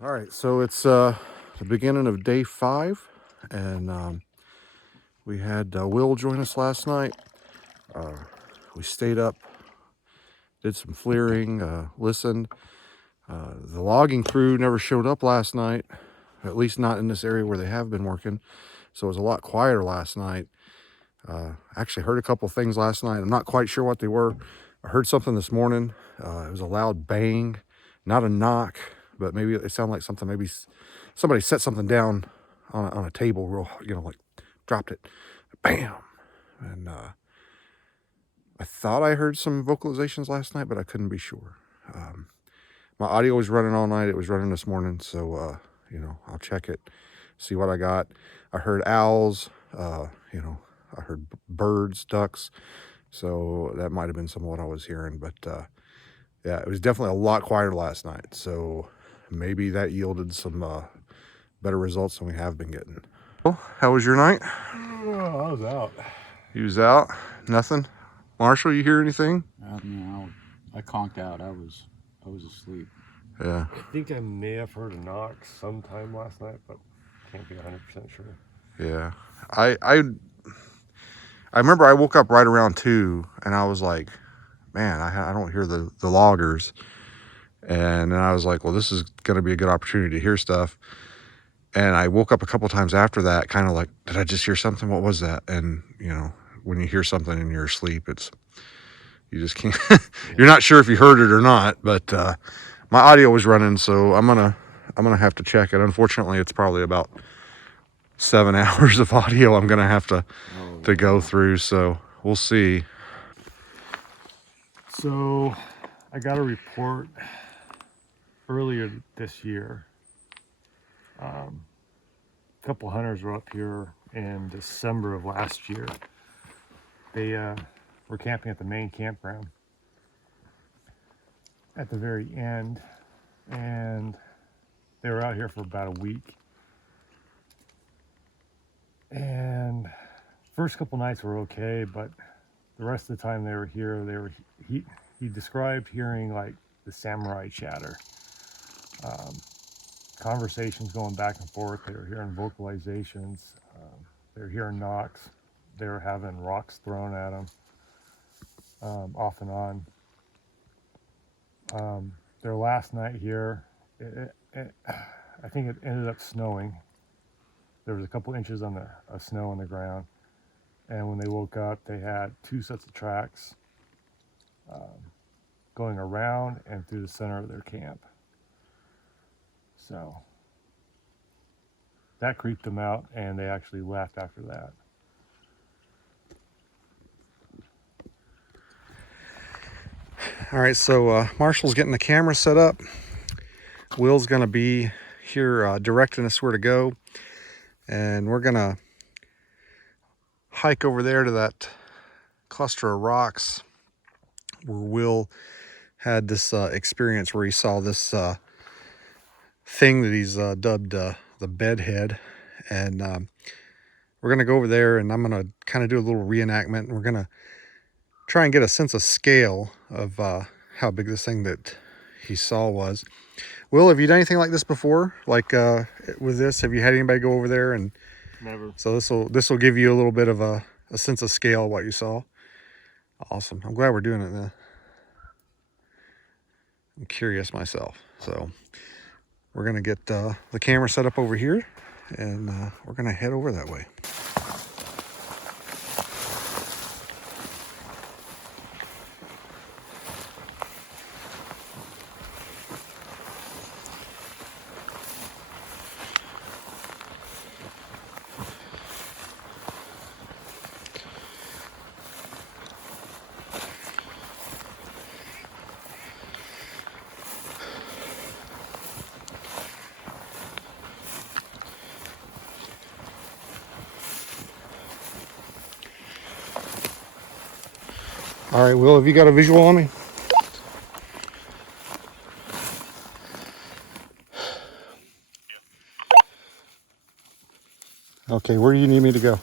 All right, so it's the beginning of day 5, and we had Will join us last night. We stayed up, did some fleering, listened. The logging crew never showed up last night, at least not in this area where they have been working, so it was a lot quieter last night. Actually heard a couple things last night. I'm not quite sure what they were. I heard something this morning. It was a loud bang, not a knock, but maybe it sounded like something, maybe somebody set something down on a table, real, like dropped it, bam. And I thought I heard some vocalizations last night, but I couldn't be sure. My audio was running all night. It was running this morning, so I'll check it, see what I got. I heard owls, I heard birds, ducks, so that might have been some of what I was hearing. But yeah, it was definitely a lot quieter last night, so maybe that yielded some better results than we have been getting. Well, how was your night? Oh, I was out. You was out? Nothing? Marshall, you hear anything? No, I conked out. I was asleep. Yeah. I think I may have heard a knock sometime last night, but can't be 100% sure. Yeah. I remember I woke up right around 2, and I was like, man, I don't hear the loggers. And then I was like, well, this is going to be a good opportunity to hear stuff. And I woke up a couple times after that, kind of like, did I just hear something? What was that? And, when you hear something and you're asleep, you just can't, you're not sure if you heard it or not. But my audio was running, so I'm gonna have to check it. Unfortunately, it's probably about 7 hours of audio I'm gonna have to go through, so we'll see. So I got a report earlier this year. A couple hunters were up here in December of last year. They were camping at the main campground at the very end, and they were out here for about a week. And first couple nights were okay, but the rest of the time they were here, he described hearing like the samurai chatter, conversations going back and forth. They were hearing vocalizations, they were hearing knocks, they were having rocks thrown at them, off and on. Their last night here, I think it ended up snowing. There was a couple inches of snow on the ground, and when they woke up, they had 2 sets of tracks going around and through the center of their camp. So that creeped them out, and they actually left after that. All right, so Marshall's getting the camera set up. Will's gonna be here directing us where to go, and we're gonna hike over there to that cluster of rocks where Will had this experience where he saw this thing that he's dubbed the bedhead. And we're going to go over there, and I'm going to kind of do a little reenactment, and we're going to try and get a sense of scale of how big this thing that he saw was. Will, have you done anything like this before? Like with this, have you had anybody go over there? And Never. So this will give you a little bit of a sense of scale of what you saw. Awesome. I'm glad we're doing it then. I'm curious myself. So we're going to get the camera set up over here, and we're going to head over that way. All right, Will, have you got a visual on me? Okay, where do you need me to go? To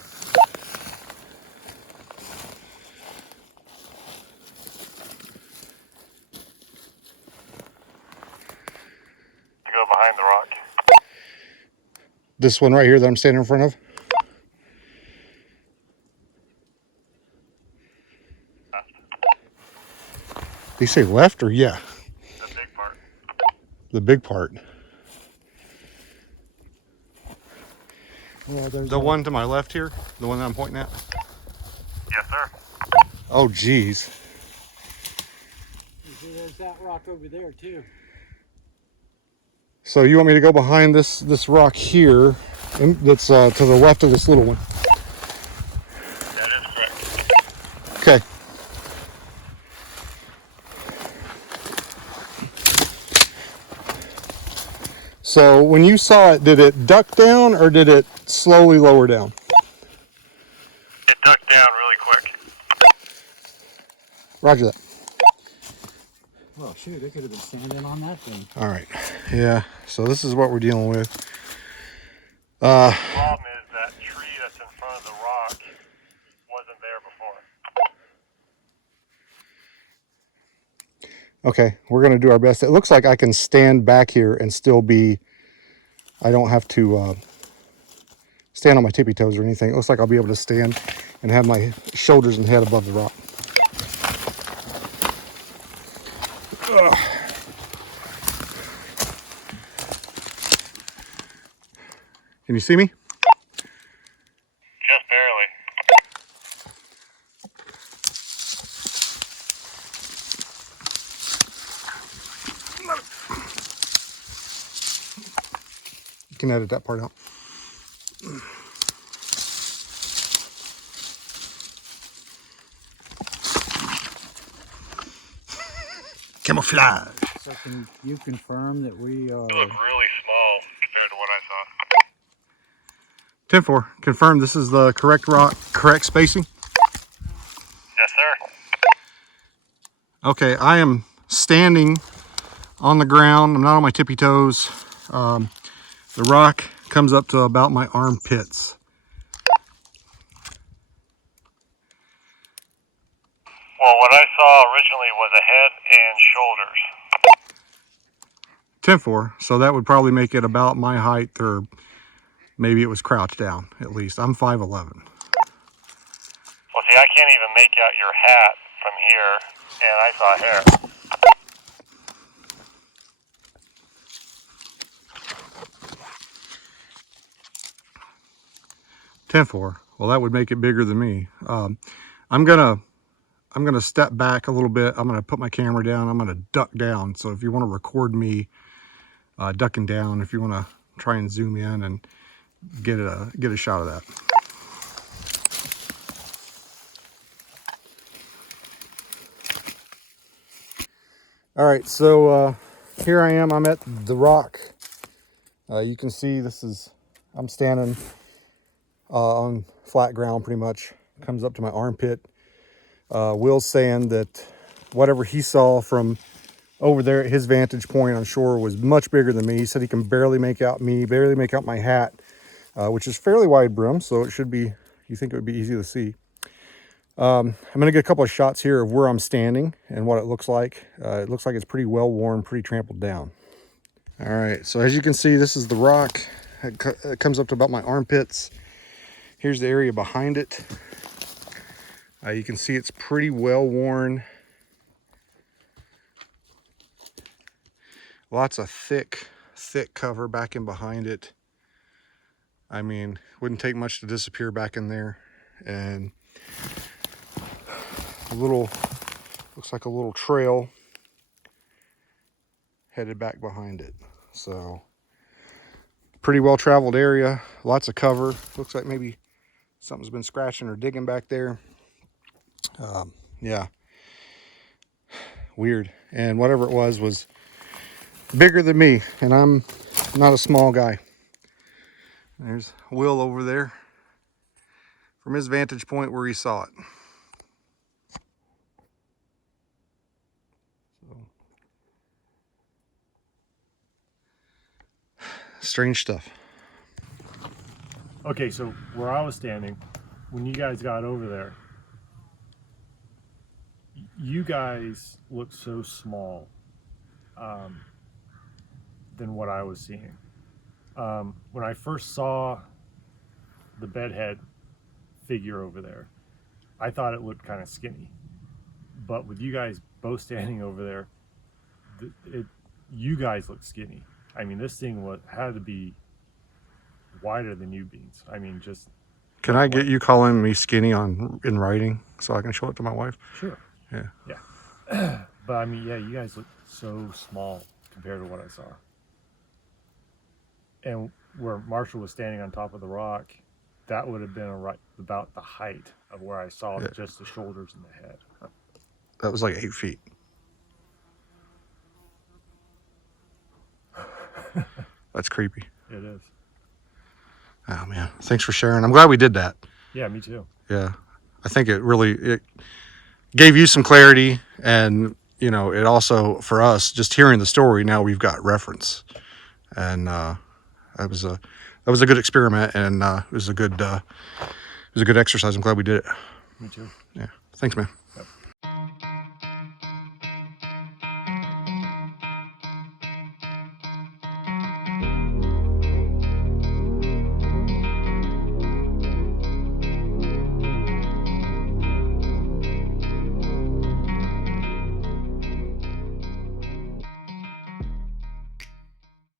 go behind the rock. This one right here that I'm standing in front of? Did you say left or yeah? The big part. The big part. Well, there's The one to my left here? The one that I'm pointing at? Yes, sir. Oh, geez. you see, there's that rock over there too. So you want me to go behind this rock here, and that's to the left of this little one? That is correct. Okay. So when you saw it, did it duck down or did it slowly lower down? It ducked down really quick. Roger that. Well, shoot, it could have been standing on that thing. All right. Yeah. So this is what we're dealing with. The problem is that tree that's in front of the rock wasn't there before. Okay, we're gonna do our best. It looks like I can stand back here and still be. I don't have to stand on my tippy toes or anything. It looks like I'll be able to stand and have my shoulders and head above the rock. Ugh. Can you see me? Just barely. You can edit that part out. Camouflage. So can you confirm that we are... It looked really small compared to what I saw. 10-4. Confirm this is the correct rock, correct spacing? Yes, sir. Okay, I am standing on the ground. I'm not on my tippy toes. The rock comes up to about my armpits. Well, what I saw originally was a head and shoulders. 10-4, so that would probably make it about my height, or maybe it was crouched down at least. I'm 5'11". Well, see, I can't even make out your hat from here, and I saw hair. 10-4. Well, that would make it bigger than me. I'm gonna step back a little bit. I'm gonna put my camera down. I'm gonna duck down. So if you want to record me ducking down, if you want to try and zoom in and get a shot of that. All right, so here I am. I'm at the rock. You can see I'm standing on flat ground pretty much. Comes up to my armpit. Will's saying that whatever he saw from over there at his vantage point on shore was much bigger than me. He said he can barely make out me, barely make out my hat, which is fairly wide brim, so it should be, you think it would be easy to see. I'm gonna get a couple of shots here of where I'm standing and what it looks like. It looks like it's pretty well worn, pretty trampled down. All right, so as you can see, this is the rock. It comes up to about my armpits. Here's the area behind it. You can see it's pretty well worn. Lots of thick cover back in behind it. I mean, wouldn't take much to disappear back in there. And looks like a little trail headed back behind it. So pretty well traveled area, lots of cover. Looks like maybe something's been scratching or digging back there. Yeah, weird. And whatever it was bigger than me, and I'm not a small guy. There's Will over there from his vantage point where he saw it. strange stuff. Okay, so where I was standing, when you guys got over there, you guys looked so small than what I was seeing. When I first saw the bedhead figure over there, I thought it looked kind of skinny. But with you guys both standing over there, you guys look skinny. I mean, this thing had to be wider than you beans. I mean, just. Can I get you calling me skinny in writing so I can show it to my wife? Sure. Yeah. Yeah. But I mean, yeah, you guys look so small compared to what I saw. And where Marshall was standing on top of the rock, that would have been about the height of where I saw just the shoulders and the head. That was like 8 feet. That's creepy. It is. Oh man, thanks for sharing. I'm glad we did that. Yeah, me too. Yeah, I think it gave you some clarity, and you know, it also for us just hearing the story. Now we've got reference, and that was a good experiment, and it was a good exercise. I'm glad we did it. Me too. Yeah, thanks, man. Yep.